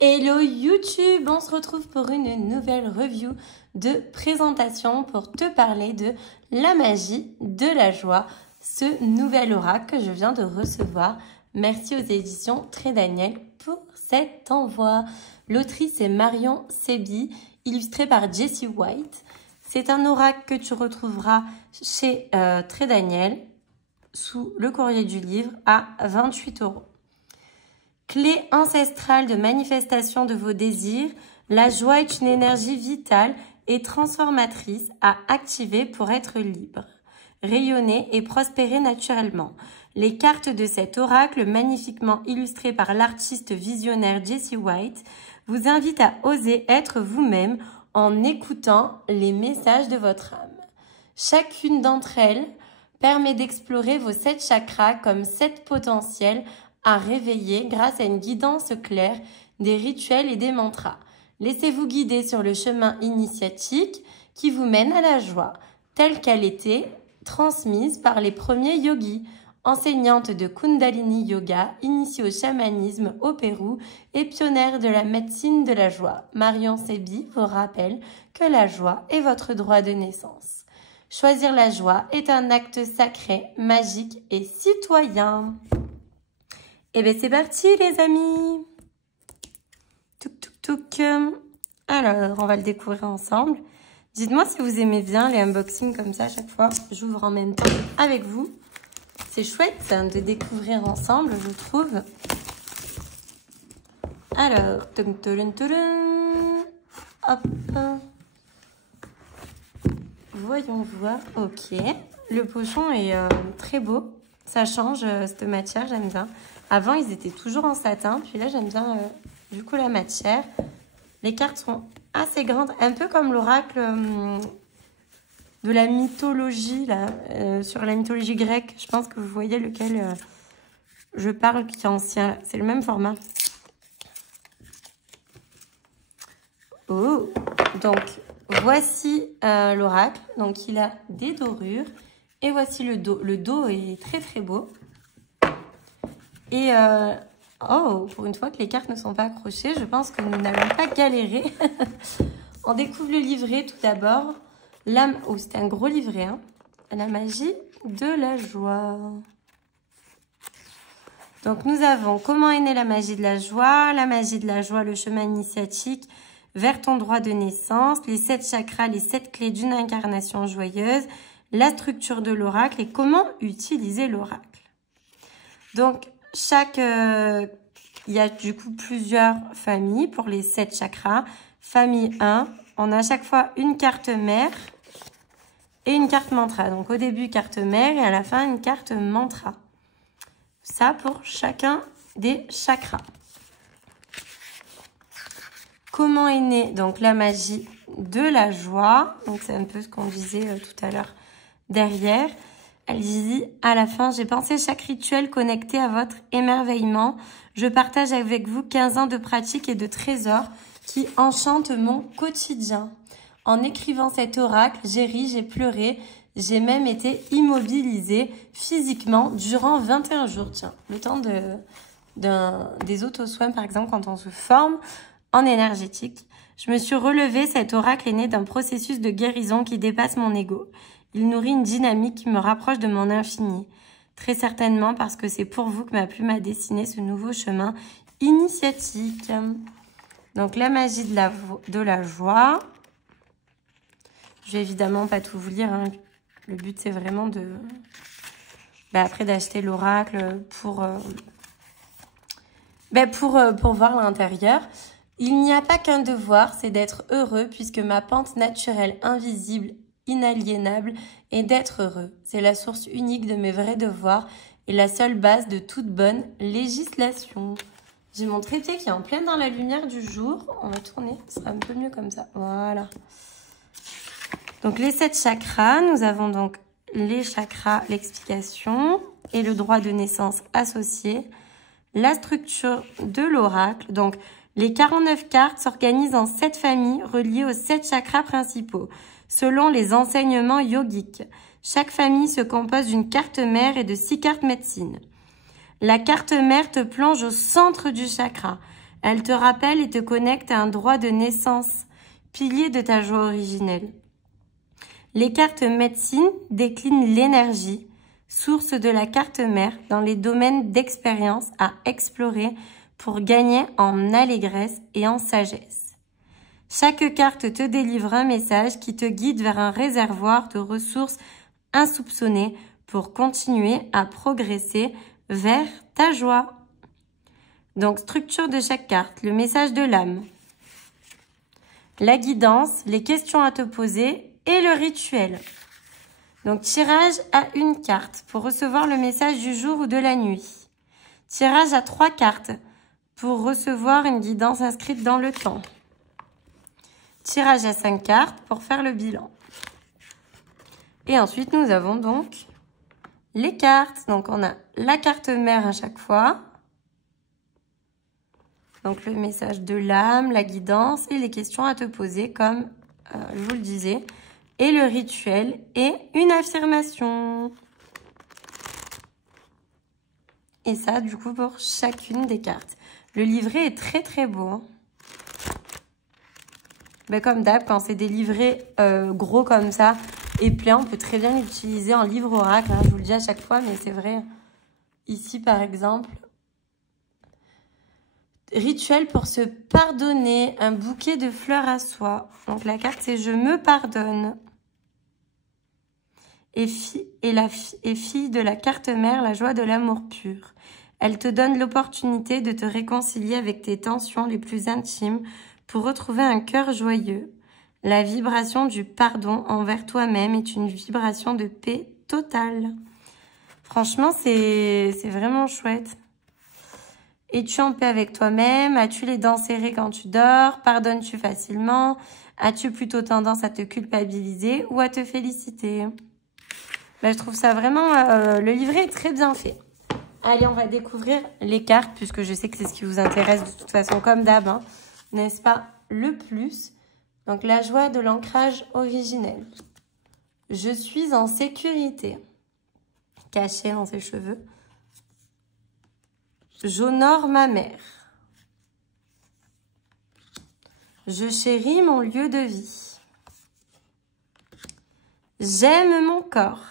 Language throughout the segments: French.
Hello YouTube, on se retrouve pour une nouvelle review de présentation pour te parler de la magie de la joie, ce nouvel oracle que je viens de recevoir. Merci aux éditions Très Daniel pour cet envoi. L'autrice est Marion Sebi, illustrée par Jessie White. C'est un oracle que tu retrouveras chez Très Daniel sous le courrier du livre à 28 €. Clé ancestrale de manifestation de vos désirs, la joie est une énergie vitale et transformatrice à activer pour être libre, rayonner et prospérer naturellement. Les cartes de cet oracle, magnifiquement illustrées par l'artiste visionnaire Jessie White, vous invitent à oser être vous-même en écoutant les messages de votre âme. Chacune d'entre elles permet d'explorer vos 7 chakras comme 7 potentiels à réveiller grâce à une guidance claire, des rituels et des mantras. Laissez-vous guider sur le chemin initiatique qui vous mène à la joie, telle qu'elle était transmise par les premiers yogis, enseignante de Kundalini Yoga, initiée au chamanisme au Pérou et pionnière de la médecine de la joie. Marion Sebi vous rappelle que la joie est votre droit de naissance. Choisir la joie est un acte sacré, magique et citoyen. Et bien c'est parti les amis. Touk touk touk. Alors on va le découvrir ensemble. Dites-moi si vous aimez bien les unboxings comme ça à chaque fois. J'ouvre en même temps avec vous. C'est chouette de découvrir ensemble, je trouve. Alors, hop. Voyons voir. Ok. Le pochon est très beau. Ça change cette matière, j'aime bien. Avant, ils étaient toujours en satin. Puis là, j'aime bien du coup la matière. Les cartes sont assez grandes. Un peu comme l'oracle de la mythologie, là, sur la mythologie grecque. Je pense que vous voyez lequel je parle, qui est ancien. C'est le même format. Oh, donc, voici l'oracle. Donc, il a des dorures. Et voici le dos. Le dos est très, très beau. Et, oh, pour une fois que les cartes ne sont pas accrochées, je pense que nous n'allons pas galérer. On découvre le livret tout d'abord. Oh, c'était un gros livret, hein. La magie de la joie. Donc, nous avons comment est née la magie de la joie, le chemin initiatique vers ton droit de naissance, les 7 chakras, les 7 clés d'une incarnation joyeuse, la structure de l'oracle et comment utiliser l'oracle. Donc, il y a du coup plusieurs familles pour les 7 chakras. Famille 1, on a à chaque fois une carte mère et une carte mantra. Donc, au début, carte mère et à la fin, une carte mantra. Ça pour chacun des chakras. Comment est née donc la magie de la joie? Donc, c'est un peu ce qu'on disait tout à l'heure derrière. Elle dit à la fin, j'ai pensé chaque rituel connecté à votre émerveillement. Je partage avec vous 15 ans de pratique et de trésors qui enchantent mon quotidien. En écrivant cet oracle, j'ai ri, j'ai pleuré, j'ai même été immobilisée physiquement durant 21 jours. Tiens, le temps des auto-soins, par exemple, quand on se forme en énergétique. Je me suis relevée, cet oracle est né d'un processus de guérison qui dépasse mon ego. Il nourrit une dynamique qui me rapproche de mon infini. Très certainement parce que c'est pour vous que ma plume a dessiné ce nouveau chemin initiatique. Donc, la magie de la joie. Je vais évidemment pas tout vous lire, hein. Le but, c'est vraiment après d'acheter l'oracle pour voir l'intérieur. Il n'y a pas qu'un devoir, c'est d'être heureux puisque ma pente naturelle invisible inaliénable et d'être heureux. C'est la source unique de mes vrais devoirs et la seule base de toute bonne législation. J'ai mon trépied qui est en plein dans la lumière du jour. On va tourner, ce sera un peu mieux comme ça. Voilà. Donc les 7 chakras, nous avons donc les chakras, l'explication et le droit de naissance associé. La structure de l'oracle, donc les 49 cartes s'organisent en 7 familles reliées aux 7 chakras principaux, selon les enseignements yogiques. Chaque famille se compose d'une carte mère et de 6 cartes médecine. La carte mère te plonge au centre du chakra. Elle te rappelle et te connecte à un droit de naissance, pilier de ta joie originelle. Les cartes médecine déclinent l'énergie, source de la carte mère, dans les domaines d'expérience à explorer pour gagner en allégresse et en sagesse. Chaque carte te délivre un message qui te guide vers un réservoir de ressources insoupçonnées pour continuer à progresser vers ta joie. Donc, structure de chaque carte, le message de l'âme, la guidance, les questions à te poser et le rituel. Donc, tirage à une carte pour recevoir le message du jour ou de la nuit. Tirage à 3 cartes pour recevoir une guidance inscrite dans le temps. Tirage à 5 cartes pour faire le bilan. Et ensuite, nous avons donc les cartes. Donc, on a la carte mère à chaque fois. Donc, le message de l'âme, la guidance et les questions à te poser, comme je vous le disais. Et le rituel et une affirmation. Et ça, du coup, pour chacune des cartes. Le livret est très, très beau. Hein. Ben, comme d'hab, quand c'est des livrets gros comme ça et pleins, on peut très bien l'utiliser en livre oracle. Hein. Je vous le dis à chaque fois, mais c'est vrai. Ici, par exemple, rituel pour se pardonner, un bouquet de fleurs à soi. Donc, la carte, c'est « Je me pardonne ». Et fille de la carte mère, la joie de l'amour pur. Elle te donne l'opportunité de te réconcilier avec tes tensions les plus intimes pour retrouver un cœur joyeux. La vibration du pardon envers toi-même est une vibration de paix totale. Franchement, c'est vraiment chouette. Es-tu en paix avec toi-même? As-tu les dents serrées quand tu dors? Pardonnes-tu facilement? As-tu plutôt tendance à te culpabiliser ou à te féliciter? Ben, je trouve ça vraiment... le livret est très bien fait. Allez, on va découvrir les cartes, puisque je sais que c'est ce qui vous intéresse de toute façon, comme d'hab, hein, n'est-ce pas, le plus. Donc, la joie de l'ancrage originel. Je suis en sécurité. Caché dans ses cheveux. J'honore ma mère. Je chéris mon lieu de vie. J'aime mon corps.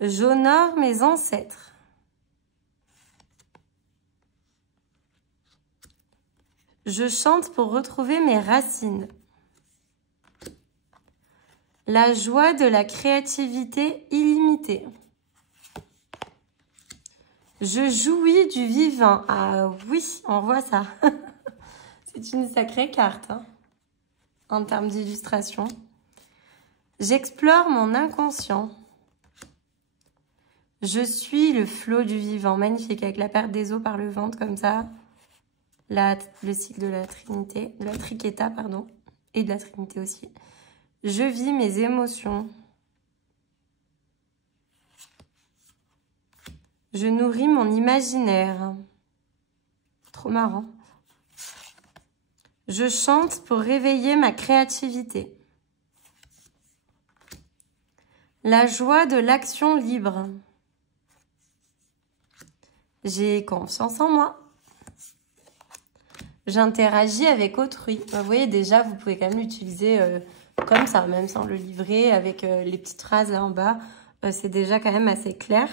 J'honore mes ancêtres. Je chante pour retrouver mes racines. La joie de la créativité illimitée. Je jouis du vivant. Ah oui, on voit ça. C'est une sacrée carte, hein, en termes d'illustration. J'explore mon inconscient. Je suis le flot du vivant. Magnifique, avec la perte des eaux par le ventre, comme ça. Le cycle de la Trinité, de la Triqueta, pardon, et de la Trinité aussi. Je vis mes émotions. Je nourris mon imaginaire. Trop marrant. Je chante pour réveiller ma créativité. La joie de l'action libre. J'ai confiance en moi. J'interagis avec autrui. Vous voyez, déjà, vous pouvez quand même l'utiliser comme ça, même sans le livret, avec les petites phrases là en bas. C'est déjà quand même assez clair.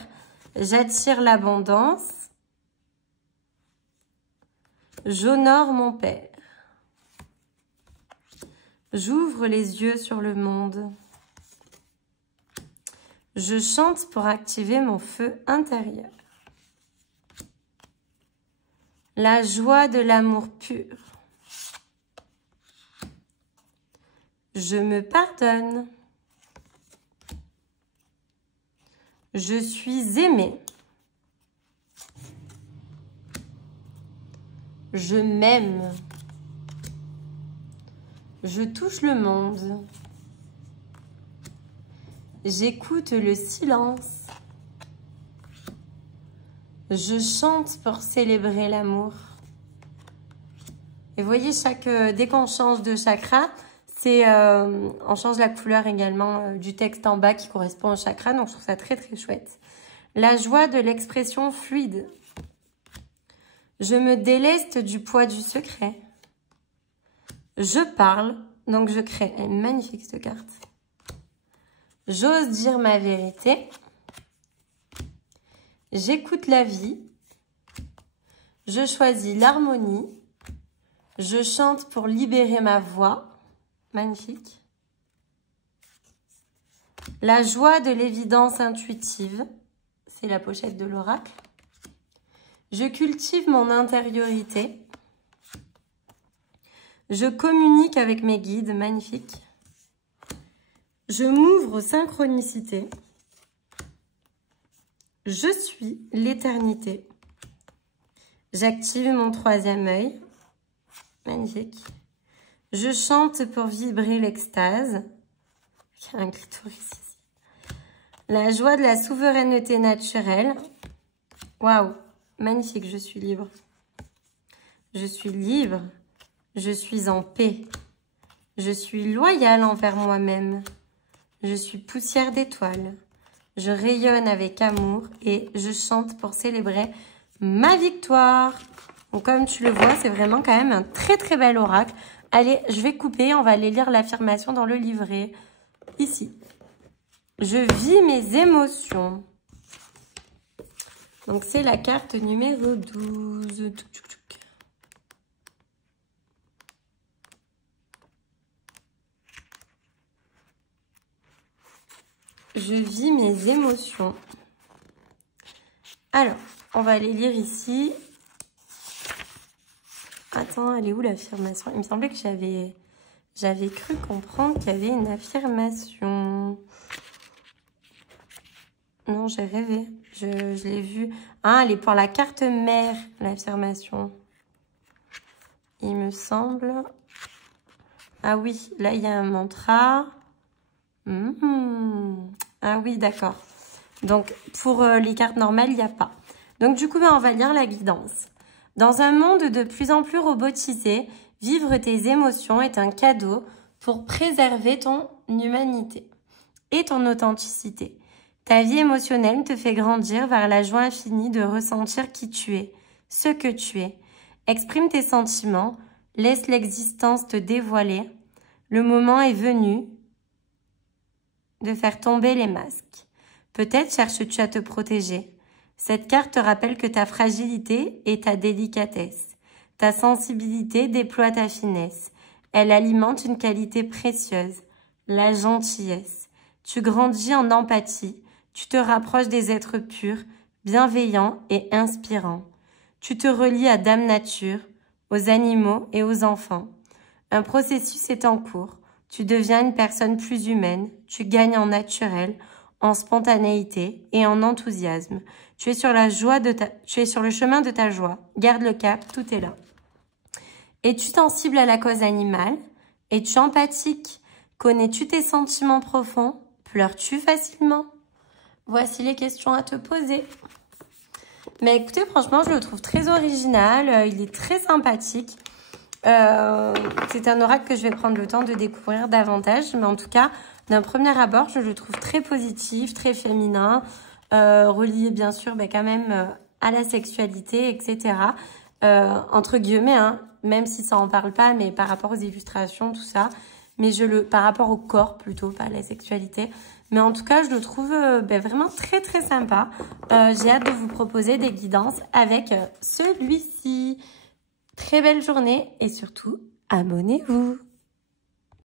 J'attire l'abondance. J'honore mon père. J'ouvre les yeux sur le monde. Je chante pour activer mon feu intérieur. La joie de l'amour pur. Je me pardonne. Je suis aimée. Je m'aime. Je touche le monde. J'écoute le silence. Je chante pour célébrer l'amour. Et vous voyez, dès qu'on change de chakra, on change la couleur également du texte en bas qui correspond au chakra. Donc, je trouve ça très, très chouette. La joie de l'expression fluide. Je me déleste du poids du secret. Je parle, donc je crée. Elle est magnifique cette carte. J'ose dire ma vérité. J'écoute la vie. Je choisis l'harmonie. Je chante pour libérer ma voix. Magnifique. La joie de l'évidence intuitive. C'est la pochette de l'oracle. Je cultive mon intériorité. Je communique avec mes guides. Magnifique. Je m'ouvre aux synchronicités. Je suis l'éternité. J'active mon troisième œil. Magnifique. Je chante pour vibrer l'extase. Il y a un clitoris ici. La joie de la souveraineté naturelle. Waouh, magnifique, je suis libre. Je suis libre. Je suis en paix. Je suis loyale envers moi-même. Je suis poussière d'étoiles. Je rayonne avec amour et je chante pour célébrer ma victoire. Donc, comme tu le vois, c'est vraiment quand même un très très bel oracle. Allez, je vais couper, on va aller lire l'affirmation dans le livret. Ici. Je vis mes émotions. Donc, c'est la carte numéro 12. Je vis mes émotions. Alors, on va aller lire ici. Attends, elle est où l'affirmation? Il me semblait que j'avais cru comprendre qu'il y avait une affirmation. Non, j'ai rêvé. Je l'ai vue. Ah, elle est pour la carte mère, l'affirmation. Il me semble. Ah oui, là, il y a un mantra. Ah oui, d'accord. Donc, pour les cartes normales, il n'y a pas. Donc, du coup, on va lire la guidance. Dans un monde de plus en plus robotisé, vivre tes émotions est un cadeau pour préserver ton humanité et ton authenticité. Ta vie émotionnelle te fait grandir vers la joie infinie de ressentir qui tu es, ce que tu es. Exprime tes sentiments, laisse l'existence te dévoiler. Le moment est venu de faire tomber les masques. Peut-être cherches-tu à te protéger. Cette carte te rappelle que ta fragilité est ta délicatesse. Ta sensibilité déploie ta finesse. Elle alimente une qualité précieuse, la gentillesse. Tu grandis en empathie. Tu te rapproches des êtres purs, bienveillants et inspirants. Tu te relies à Dame Nature, aux animaux et aux enfants. Un processus est en cours. Tu deviens une personne plus humaine. Tu gagnes en naturel, en spontanéité et en enthousiasme. Tu es sur le chemin de ta joie. Garde le cap, tout est là. Es-tu sensible à la cause animale? Es-tu empathique? Connais-tu tes sentiments profonds? Pleures-tu facilement? Voici les questions à te poser. Mais écoutez, franchement, je le trouve très original. Il est très sympathique. C'est un oracle que je vais prendre le temps de découvrir davantage. Mais en tout cas, d'un premier abord, je le trouve très positif, très féminin. Relié, bien sûr, quand même à la sexualité, etc. Entre guillemets, hein, même si ça en parle pas, mais par rapport aux illustrations, tout ça. Mais par rapport au corps plutôt, pas à la sexualité. Mais en tout cas, je le trouve vraiment très très sympa. J'ai hâte de vous proposer des guidances avec celui-ci. Très belle journée et surtout, abonnez-vous.